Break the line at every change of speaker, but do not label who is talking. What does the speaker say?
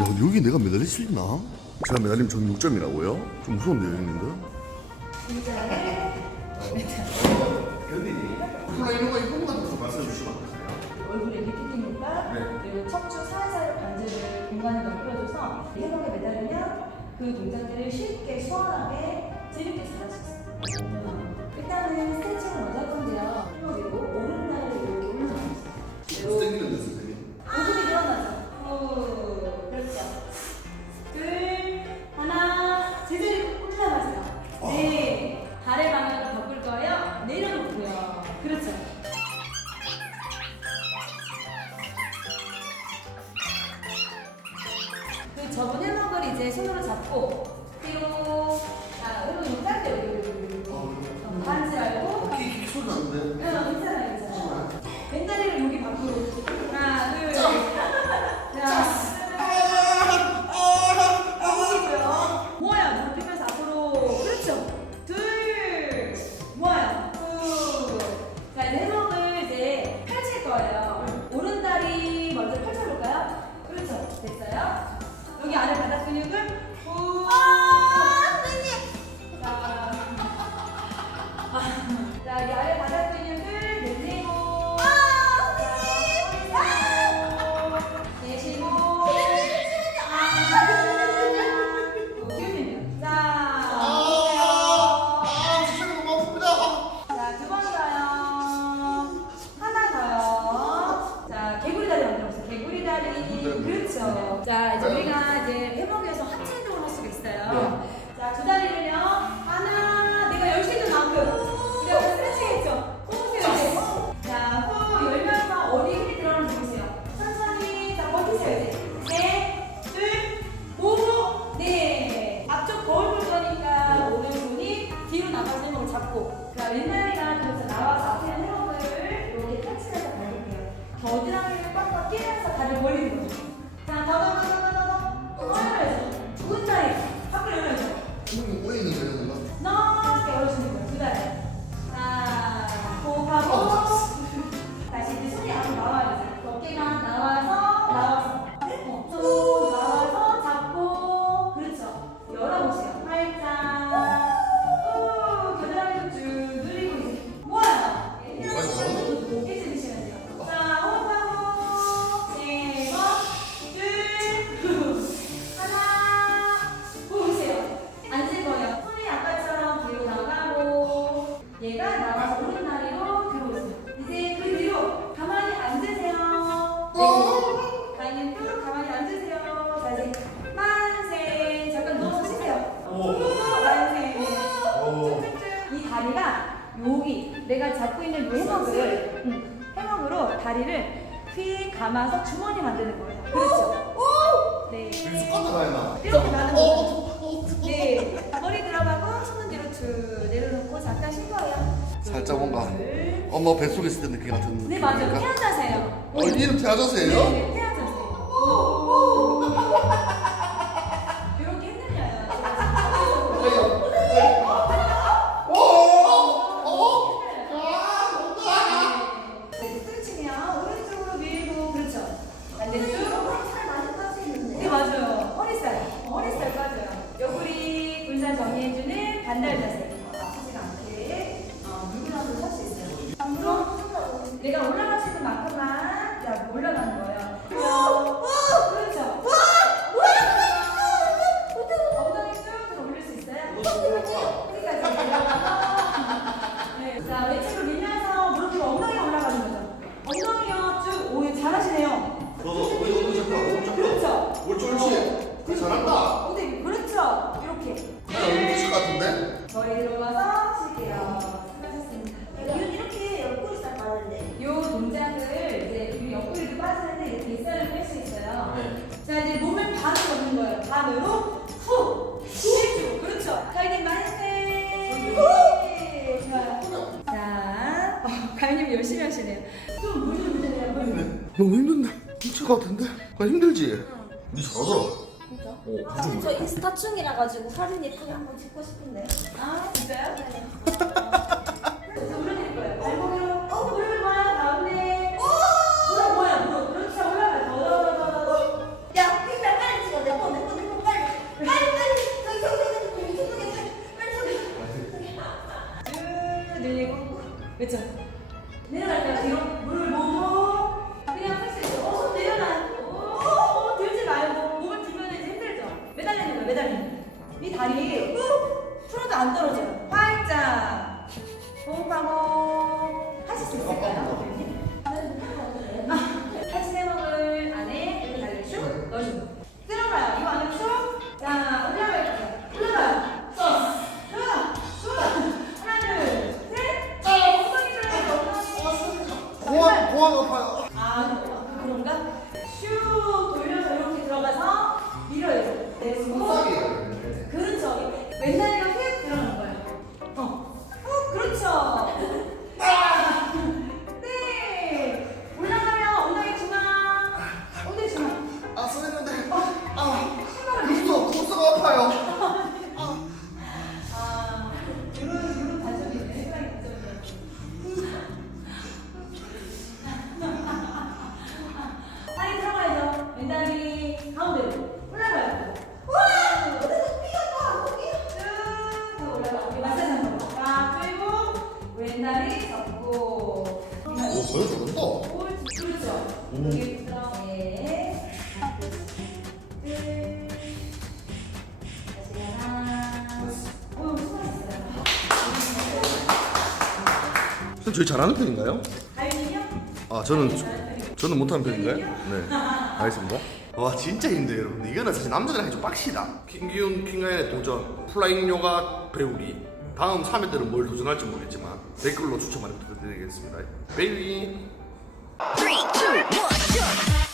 야, 여기 내가 매달릴 수 있나? 제가 매달리면 전 6점이라고요? 좀 무서운데요, 형님들? 하나 이런 거 이쁜 거 같은 거 말씀해 주시면 안 되세요?
얼굴에 리프팅과
네.
그리고 척추 사이사이 관절을 공간을 넓혀줘서 해먹에 매달리면 그 동작들을 쉽게 시원하게 재밌게 잘할 수 있어요. 일단은 스트레칭을 먼저 할 건데요. 이제 손으로 잡고 뒤로 자, 여러분 짧게 여기 여기 여기 여기 반지 말고
키, 키 소리 나는데?
자, 자, 왼다리가 그래서 나와 해먹을 음, 해먹으로 다리를 휘 감아서 주머니 만드는 거예요. 그렇죠. 네.
습관 나가야 나.
이렇게 가는 거죠. 네, 머리 들어가고 손은 뒤로 쭉 내려놓고 잠깐 쉴 거예요.
살짝 뭔가
둘.
엄마 뱃속에 있을 때 느낌 같은 느낌.
네 맞아요. 태아 자세요.
어, 이름 태아자세예요?
네, 태아 네, 자 왼쪽으로 밀면서 무릎으로 엉덩이가 올라가는 거죠. 엉덩이요 쭉 오, 잘하시네요.
너도.
그렇죠.
옳지 옳지. 그래 잘한다.
엉덩이 그렇죠. 이렇게.
나 여기 붙일 것 같은데?
머리 들어가서 쉴게요. 수고하셨습니다.
이건 이렇게 옆구리 딱 가는데.
이 동작을 이제 이 옆구리도 빠지는데 이렇게 뱃살을 뺄 수 있어요.
네.
자 이제 몸을 반으로 넣는 거예요. 반으로 후
너무 힘든데? 미칠 것 같은데? 아 힘들지? 니 잘하더라.
진짜?
오,
사실 저 인스타충이라 가지고 사진 예쁘게 한번 찍고 싶은데.
아 진짜요? 그 고압 고압 높아요. 아, 그런가? 슈 돌려서 이렇게 들어가서
밀어요. 네, 내 손목.
넷, 둘, 다시 하나. 오, 수고하셨어요.
선생님 저희 잘하는
편인가요?
아 저는 저는 못하는 편인가요? 네 알겠습니다 와 진짜 힘들어요 여러분 이거는 사실 남자들 하기 좀 빡시다 김기훈 킹가인의 도전 플라잉 요가 배우기 다음 3회들은 뭘 도전할지 모르겠지만 댓글로 추천 많이 부탁드리겠습니다 베이비
Three, two, one, jump.